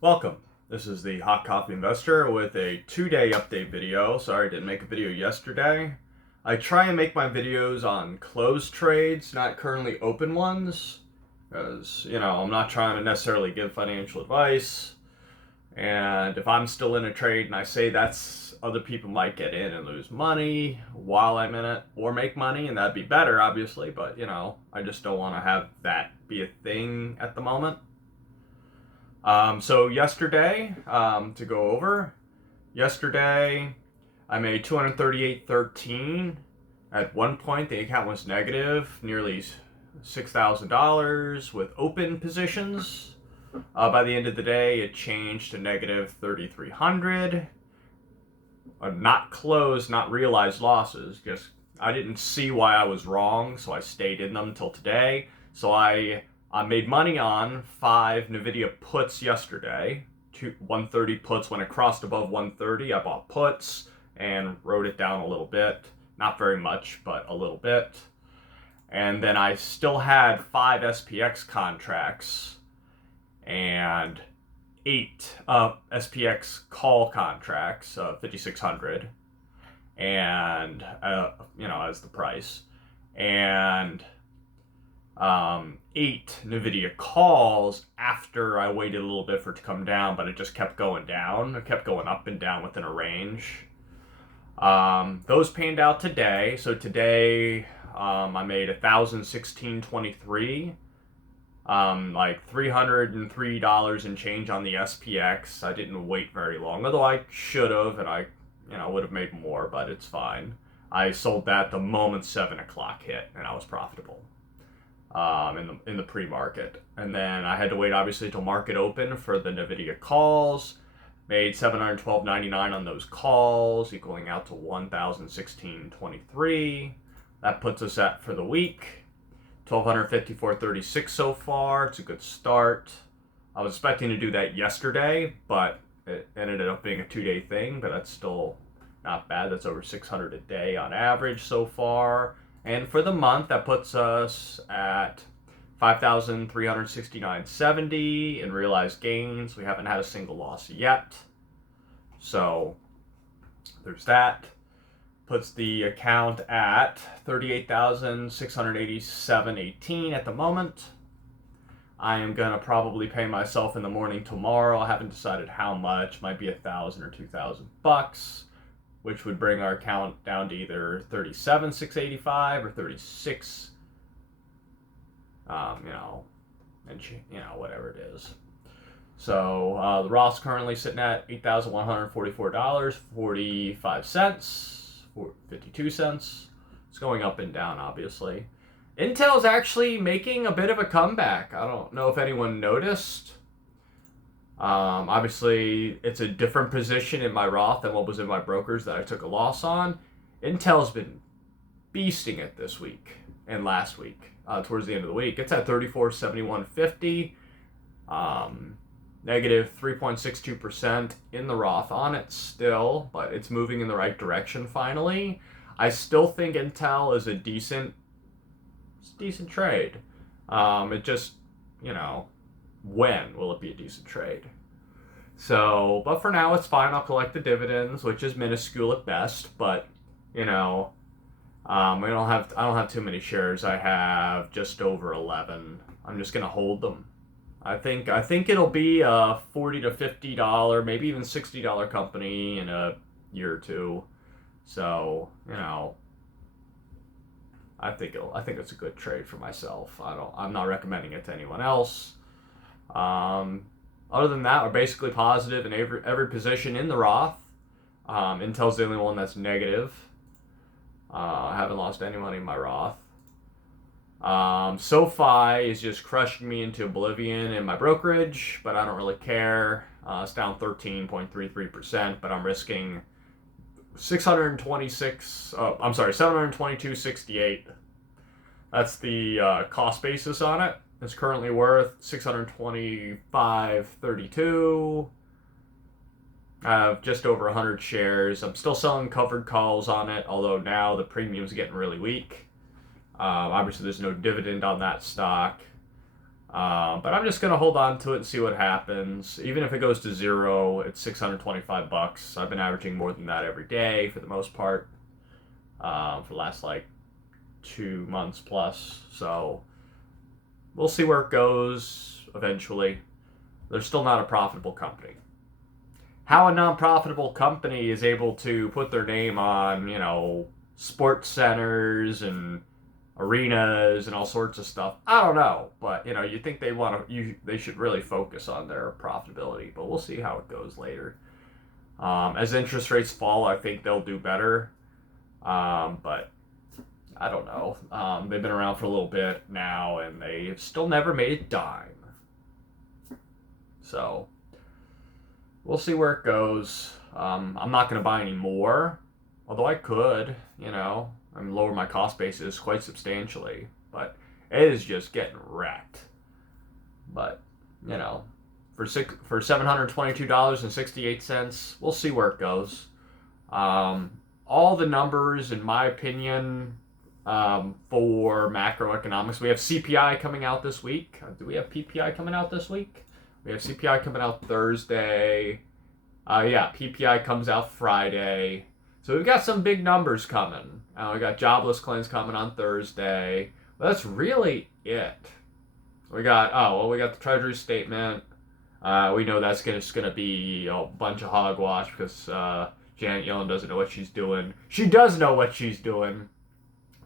Welcome. This is the Hot Coffee Investor with a 2-day update video. Sorry I didn't make a video yesterday. I try and make my videos on closed trades, not currently open ones, because, I'm not trying to necessarily give financial advice. And if I'm still in a trade and I say that's other people might get in and lose money while I'm in it, or make money, and that'd be better, obviously, but, I just don't want to have that be a thing at the moment. So yesterday, to go over, yesterday I made 238.13. At one point, the account was negative, nearly $6,000 with open positions. By the end of the day, it changed to negative 3,300. Not closed, not realized losses. Just I didn't see why I was wrong, so I stayed in them until today. So I made money on 5 NVIDIA puts yesterday. 130 puts when it crossed above 130. I bought puts and wrote it down a little bit. Not very much, but a little bit. And then I still had 5 SPX contracts and 8 SPX call contracts, 5,600, and, as the price. And 8 NVIDIA calls after I waited a little bit for it to come down, but it just kept going down. It kept going up and down within a range. Those panned out today. So today I made 1,016.23. Like $303 and change on the SPX. I didn't wait very long, although I should have, and I would have made more, but it's fine. I sold that the moment 7 o'clock hit, and I was profitable. In the pre-market, and then I had to wait obviously till market open for the NVIDIA calls. Made $712.99 on those calls, equaling out to 1,016.23. That puts us at, for the week, 1,254.36 so far. It's a good start. I was expecting to do that yesterday, but it ended up being a 2-day thing. But that's still not bad. That's over 600 a day on average so far. And for the month, that puts us at 5,369.70 in realized gains. We haven't had a single loss yet. So there's that. Puts the account at 38,687.18 at the moment. I am going to probably pay myself in the morning tomorrow. I haven't decided how much. Might be $1,000 or $2,000, which would bring our account down to either 37,685 or 36, and whatever it is. So the Roth's currently sitting at $8,144.45, 52 cents. It's going up and down, obviously. Intel's actually making a bit of a comeback. I don't know if anyone noticed. Obviously, it's a different position in my Roth than what was in my brokers that I took a loss on. Intel's been beasting it this week and last week, towards the end of the week. It's at 34.7150, negative 3.62% in the Roth on it still, but it's moving in the right direction finally. I still think Intel is a decent trade. It just, when will it be a decent trade? So, but for now it's fine. I'll collect the dividends, which is minuscule at best. But I don't have too many shares. I have just over 11. I'm just gonna hold them. I think it'll be a $40 to $50, maybe even $60 company in a year or two. So I think it's a good trade for myself. I'm not recommending it to anyone else. Other than that, we're basically positive in every position in the Roth. Intel's the only one that's negative. I haven't lost any money in my Roth. SoFi is just crushing me into oblivion in my brokerage, but I don't really care. It's down 13.33%, but I'm risking 722.68. That's the cost basis on it. It's currently worth 625.32. I have just over 100 shares. I'm still selling covered calls on it, although now the premium's getting really weak. Obviously, there's no dividend on that stock. But I'm just gonna hold on to it and see what happens. Even if it goes to zero, it's $625. I've been averaging more than that every day for the most part, for the last like 2 months plus. So we'll see where it goes eventually. They're still not a profitable company. How a non-profitable company is able to put their name on, sports centers and arenas and all sorts of stuff, I don't know. But you think they should really focus on their profitability. But we'll see how it goes later. As interest rates fall, I think they'll do better. But I don't know. They've been around for a little bit now, and they've still never made a dime. So we'll see where it goes. I'm not going to buy any more, although I could, and lower my cost basis quite substantially. But it is just getting wrecked. But, for $722.68, we'll see where it goes. All the numbers, in my opinion, for macroeconomics, we have CPI coming out this week. Do we have PPI coming out this week? We have CPI coming out Thursday. PPI comes out Friday. So we've got some big numbers coming. We got jobless claims coming on Thursday. But that's really it. We got the Treasury statement. We know that's just going to be a bunch of hogwash because Janet Yellen doesn't know what she's doing. She does know what she's doing,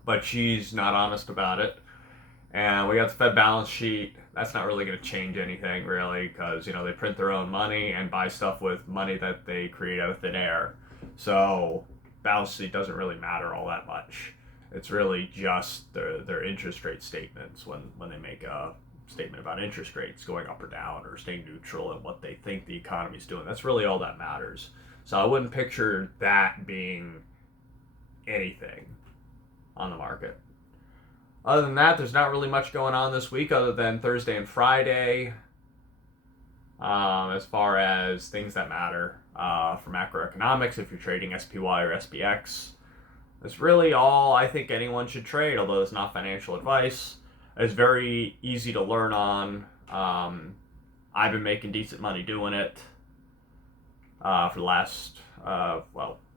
but she's not honest about it. And we got the Fed balance sheet. That's not really going to change anything, really, because, they print their own money and buy stuff with money that they create out of thin air. So balance sheet doesn't really matter all that much. It's really just their interest rate statements when they make a statement about interest rates going up or down or staying neutral and what they think the economy's doing. That's really all that matters. So I wouldn't picture that being anything on the market. Other than that, there's not really much going on this week other than Thursday and Friday, as far as things that matter for macroeconomics. If you're trading SPY or SPX, that's really all I think anyone should trade, although it's not financial advice. It's very easy to learn on. I've been making decent money doing it for the last,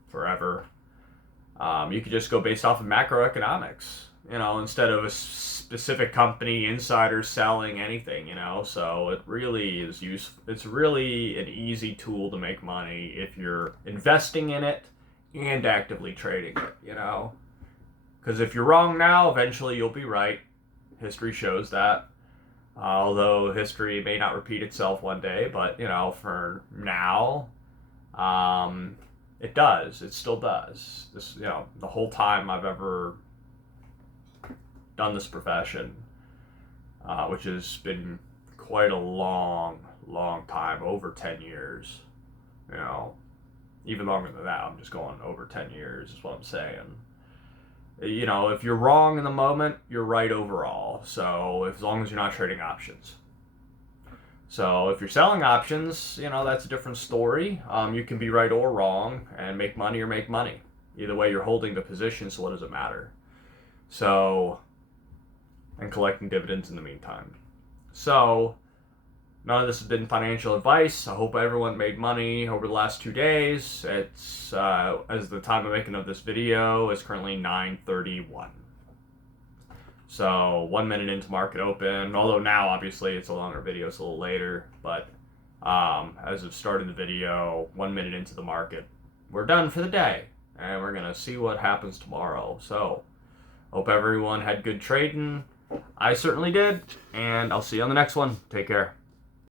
forever. You could just go based off of macroeconomics. Instead of a specific company, insider selling anything, so it really is useful. It's really an easy tool to make money if you're investing in it and actively trading it, because if you're wrong now, eventually you'll be right. History shows that, although history may not repeat itself one day, but, for now, it does. It still does. This, the whole time I've ever done this profession, which has been quite a long time, over 10 years, even longer than that. I'm just going over 10 years is what I'm saying. If you're wrong in the moment, you're right overall. So as long as you're not trading options. So if you're selling options, that's a different story. You can be right or wrong and make money or make money. Either way, you're holding the position, so what does it matter? So, and collecting dividends in the meantime. So, none of this has been financial advice. I hope everyone made money over the last 2 days. It's, as the time of making of this video, is currently 9:31. So 1 minute into market open, although now obviously it's a longer video, it's a little later, but as of starting the video, 1 minute into the market, we're done for the day, and we're gonna see what happens tomorrow. So hope everyone had good trading. I certainly did, and I'll see you on the next one. Take care.